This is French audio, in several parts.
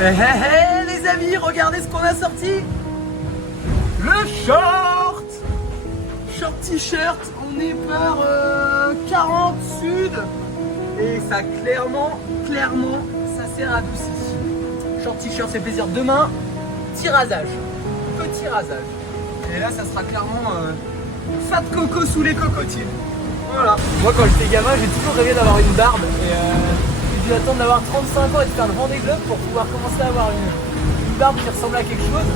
Les amis, regardez ce qu'on a sorti. Le short. Short t-shirt, on est par 40 sud. Et ça clairement, ça s'est radouci. Short t-shirt, c'est plaisir. Demain, petit rasage. Petit rasage. Et là, ça sera clairement fat coco sous les cocotiers. Voilà. Moi, quand j'étais gamin, j'ai toujours rêvé d'avoir une barbe. Et j'ai dû attendre d'avoir 35 ans et de faire le Vendée Globe pour pouvoir commencer à avoir une barbe qui ressemble à quelque chose.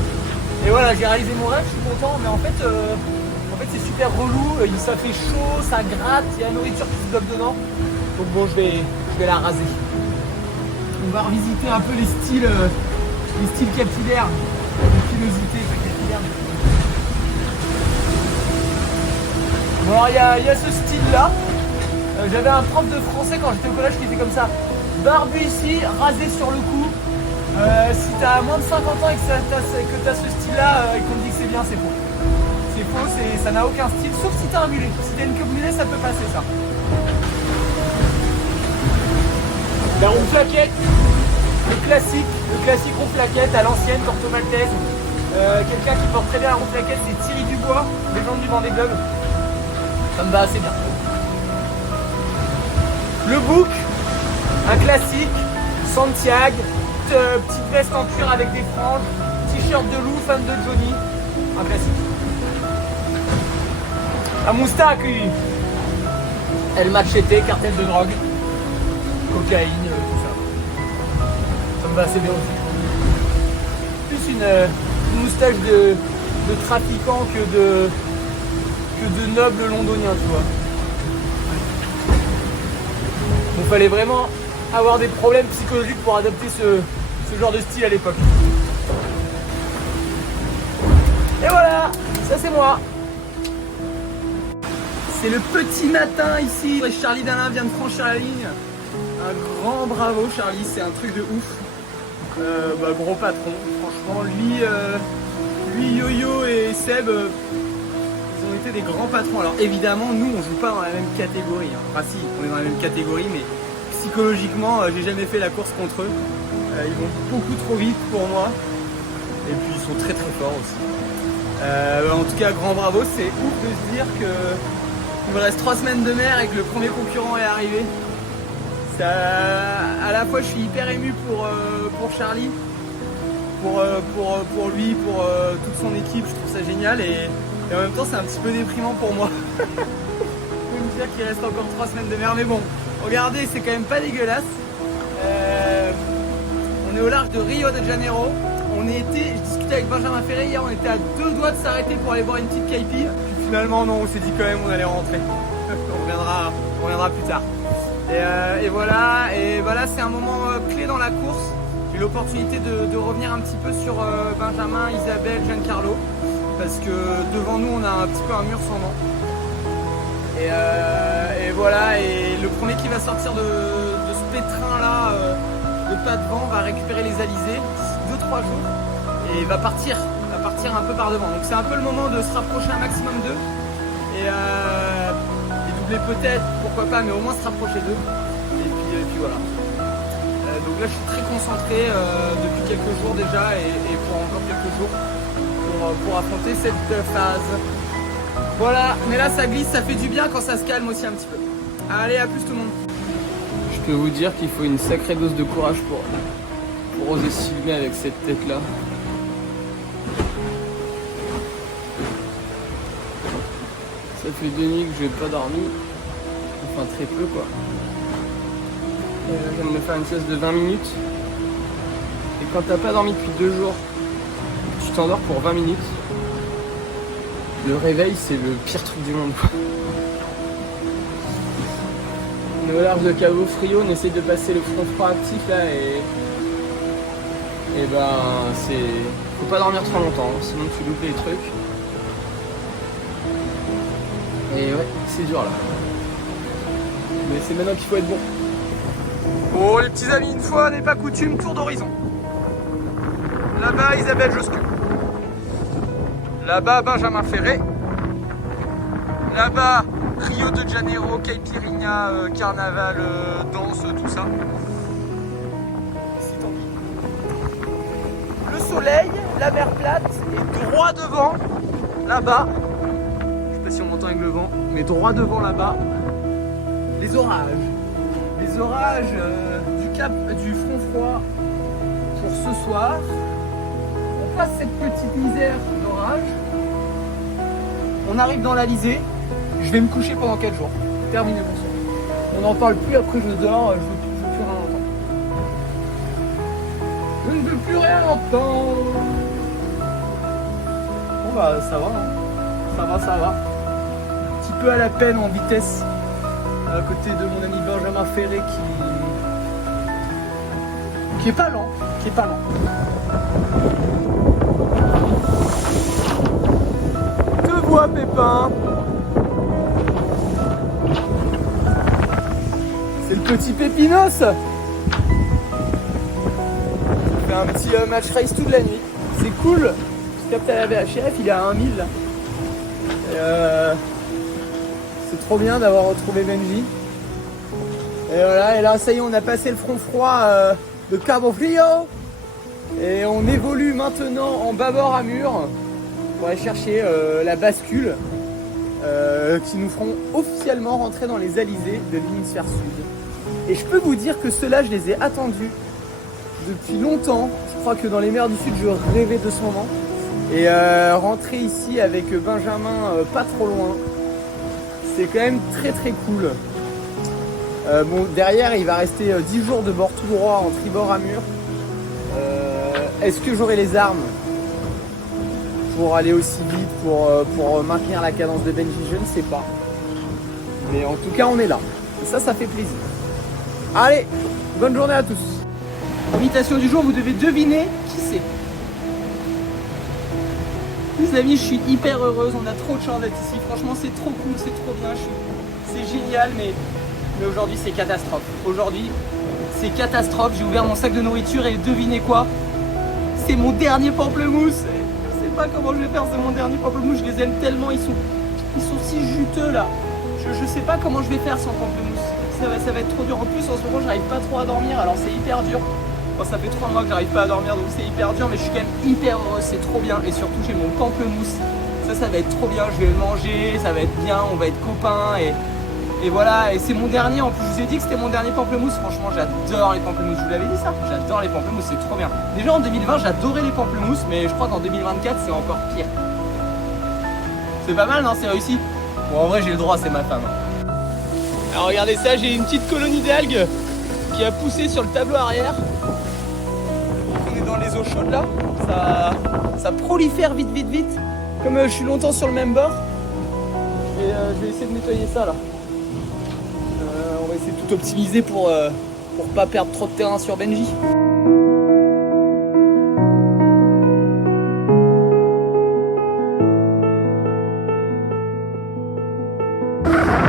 Et voilà, j'ai réalisé mon rêve, je suis content. Mais en fait c'est super relou. Ça fait chaud, ça gratte, il y a la nourriture qui se bloque dedans. Donc bon, je vais la raser. On va revisiter un peu les styles capillaires. Les pilosités capillaires. Bon, alors il y a ce style-là. J'avais un prof de français quand j'étais au collège qui était comme ça. Barbu ici, rasé sur le cou. Si t'as moins de 50 ans et que t'as ce style-là et qu'on te dit que c'est bien, c'est faux. C'est faux, ça n'a aucun style, sauf si t'as un mulet. Si t'as une queue mulet, ça peut passer ça. La roue flaquette, le classique roue flaquette à l'ancienne, Corto Maltese. Quelqu'un qui porte très bien la roue flaquette, c'est Thierry Dubois, légende du Vendée Globe. Ça me va assez bien. Le bouc, un classique, Santiago, petite veste en cuir avec des franges, t-shirt de loup, fan de Johnny, un classique. La moustache, El Machete, cartel de drogue, cocaïne, tout ça. Ça me va assez bien aussi. Plus une moustache de trafiquant que de noble londonien, tu vois. Donc fallait vraiment avoir des problèmes psychologiques pour adopter ce genre de style à l'époque. Et voilà, ça c'est moi. C'est le petit matin ici. Charlie Dalin vient de franchir la ligne. Un grand bravo Charlie, c'est un truc de ouf. Gros patron, franchement. Lui Yo-Yo et Seb, ils ont été des grands patrons. Alors évidemment, nous on joue pas dans la même catégorie. Enfin si, on est dans la même catégorie, mais psychologiquement, j'ai jamais fait la course contre eux. Ils vont beaucoup trop vite pour moi. Et puis ils sont très forts aussi. En tout cas, grand bravo, c'est ouf de se dire que il me reste 3 semaines de mer et que le premier concurrent est arrivé. Ça, à la fois je suis hyper ému pour Charlie, pour lui, pour toute son équipe, je trouve ça génial et en même temps c'est un petit peu déprimant pour moi. Je peux me dire qu'il reste encore 3 semaines de mer, mais bon, regardez, c'est quand même pas dégueulasse. On est au large de Rio de Janeiro. Je discutais avec Benjamin Ferré hier, on était à 2 doigts de s'arrêter pour aller boire une petite caipi. Finalement non, on s'est dit quand même on allait rentrer. on reviendra plus tard. Et voilà, c'est un moment clé dans la course. J'ai eu l'opportunité de revenir un petit peu sur Benjamin, Isabelle, Giancarlo. Parce que devant nous on a un petit peu un mur sans vent. Et voilà, et le premier qui va sortir de ce pétrin là de pas de vent va récupérer les alizés d'ici 2-3 jours et va partir un peu par devant. Donc c'est un peu le moment de se rapprocher un maximum d'eux et doubler peut-être, pourquoi pas, mais au moins se rapprocher d'eux. Et puis voilà. Donc là je suis très concentré depuis quelques jours déjà et pour encore quelques jours pour affronter cette phase. Voilà, mais là ça glisse, ça fait du bien quand ça se calme aussi un petit peu. Allez, à plus tout le monde. Je peux vous dire qu'il faut une sacrée dose de courage pour oser se filmer avec cette tête là. Ça fait 2 nuits que j'ai pas dormi, enfin très peu quoi. Et là, je viens de me faire une sieste de 20 minutes. Et quand t'as pas dormi depuis 2 jours, tu t'endors pour 20 minutes. Le réveil c'est le pire truc du monde quoi. On est au large de Cabo Frio, on essaie de passer le front froid actif là et faut pas dormir trop longtemps, sinon tu loupes les trucs. Et ouais, c'est dur là. Mais c'est maintenant qu'il faut être bon. Bon les petits amis, une fois n'est pas coutume, tour d'horizon. Là-bas Isabelle Josque. Là-bas Benjamin Ferré. Là-bas Rio de Janeiro, Caipirinha, carnaval, danse, tout ça. Ici Tanguy. le soleil, la mer plate et droit devant, là-bas, je sais pas si on m'entend avec le vent, mais droit devant là-bas, les orages. Les orages du front froid pour ce soir. On passe cette petite misère d'orage. On arrive dans l'Alizé. Je vais me coucher pendant 4 jours. Terminé, bonsoir. On n'en parle plus, après je dors, je veux plus rien entendre. Je ne veux plus rien entendre. Bon bah ça va, hein. Ça va. Un petit peu à la peine en vitesse. À côté de mon ami Benjamin Ferré qui est pas lent, Te vois Pépin. C'est le petit Pépinos. On fait un petit match race toute la nuit. C'est cool. Je capte à la VHF, il est à 1000 là. C'est trop bien d'avoir retrouvé Benji. Et voilà, et là ça y est, on a passé le front froid de Cabo Frio. Et on évolue maintenant en bâbord à mur pour aller chercher la bascule qui nous feront officiellement rentrer dans les alizés de l'hémisphère sud. Et je peux vous dire que ceux-là, je les ai attendus depuis longtemps. Je crois que dans les mers du sud, je rêvais de ce moment. Et rentrer ici avec Benjamin pas trop loin, c'est quand même très très cool. Bon, derrière il va rester 10 jours de bord tout droit en tribord à mur. Est-ce que j'aurai les armes pour aller aussi vite, pour maintenir la cadence de Benji? Je ne sais pas. Mais en tout cas on est là. Et ça fait plaisir. Allez, bonne journée à tous. Invitation du jour, vous devez deviner qui c'est. Les amis, je suis hyper heureuse, on a trop de chance d'être ici. Franchement, c'est trop cool, c'est trop bien, c'est génial, mais aujourd'hui, c'est catastrophe. Aujourd'hui, c'est catastrophe. J'ai ouvert mon sac de nourriture et devinez quoi? C'est mon dernier pamplemousse. Je sais pas comment je vais faire, c'est mon dernier pamplemousse. Je les aime tellement, ils sont si juteux là. Je sais pas comment je vais faire sans pamplemousse. Ça va être trop dur. En plus, en ce moment, j'arrive pas trop à dormir, alors c'est hyper dur. Bon, ça fait 3 mois que j'arrive pas à dormir, donc c'est hyper dur, mais je suis quand même hyper heureuse, c'est trop bien. Et surtout, j'ai mon pamplemousse. Ça va être trop bien, je vais le manger, ça va être bien, on va être copains. Et voilà, et c'est mon dernier. En plus, je vous ai dit que c'était mon dernier pamplemousse. Franchement, j'adore les pamplemousses. Je vous l'avais dit ça? J'adore les pamplemousses, c'est trop bien. Déjà en 2020, j'adorais les pamplemousses, mais je crois qu'en 2024, c'est encore pire. C'est pas mal, non? C'est réussi. Bon, en vrai, j'ai le droit, c'est ma femme. Alors regardez ça, j'ai une petite colonie d'algues qui a poussé sur le tableau arrière. On est dans les eaux chaudes là, ça prolifère vite. Comme je suis longtemps sur le même bord, je vais essayer de nettoyer ça là. On va essayer de tout optimiser pour pas perdre trop de terrain sur Benji.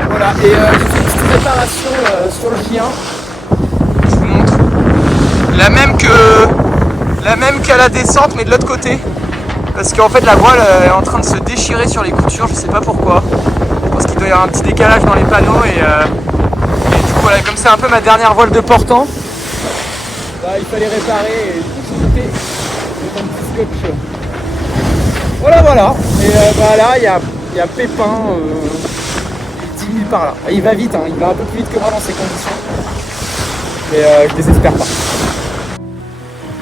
Voilà, et j'ai fait une petite préparation sur le chien. Je vous montre. La même qu'à la descente, mais de l'autre côté. Parce qu'en fait la voile est en train de se déchirer sur les coutures, je sais pas pourquoi. Je pense qu'il doit y avoir un petit décalage dans les panneaux et du coup voilà, comme c'est un peu ma dernière voile de portant, bah, il fallait réparer et du coup j'ai jeté un petit scotch. Voilà. Et bah là il y a Pépin. 10 000 par là. Il va vite, hein. Il va un peu plus vite que moi dans ces conditions. Mais je désespère pas.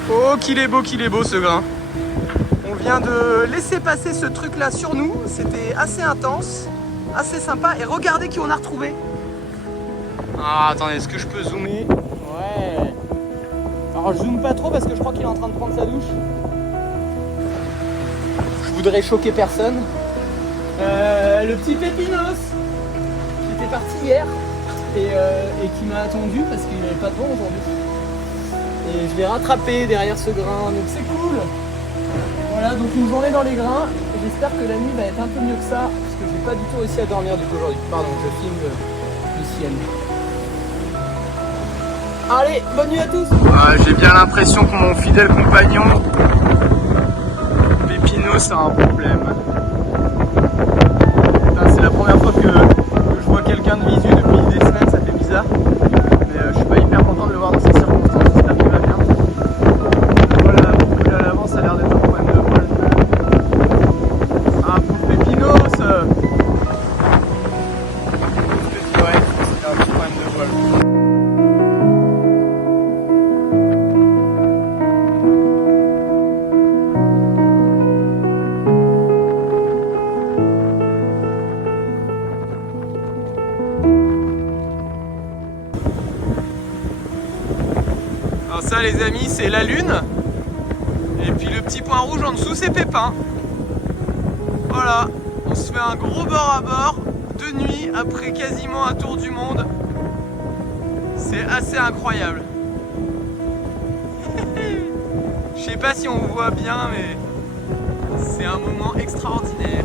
Oh qu'il est beau ce grain. On vient de laisser passer ce truc là sur nous. C'était assez intense, assez sympa. Et regardez qui on a retrouvé. Ah attendez, est-ce que je peux zoomer? Ouais. Alors je zoome pas trop parce que je crois qu'il est en train de prendre sa douche. Je voudrais choquer personne. Le petit Pépinos qui était parti hier et qui m'a attendu parce qu'il n'avait pas de vent aujourd'hui. Et je l'ai rattrapé derrière ce grain, donc c'est cool. Voilà, donc une journée dans les grains. J'espère que la nuit va être un peu mieux que ça parce que j'ai pas du tout réussi à dormir du coup aujourd'hui. Pardon, je filme le ciel. Allez, bonne nuit à tous. J'ai bien l'impression que mon fidèle compagnon Pépinos a un problème. C'est la première fois que je vois quelqu'un de visu depuis des semaines, ça fait bizarre. Mais je suis pas hyper content de le voir dans ces circonstances, j'espère qu'il va bien. Voilà, la voile à l'avance, elle étoiles. Alors ça les amis, c'est la lune. Et puis le petit point rouge en dessous, c'est Pépin. Voilà, on se fait un gros bord à bord de nuit après quasiment un tour du monde. C'est assez incroyable. Je sais pas si on voit bien, mais c'est un moment extraordinaire.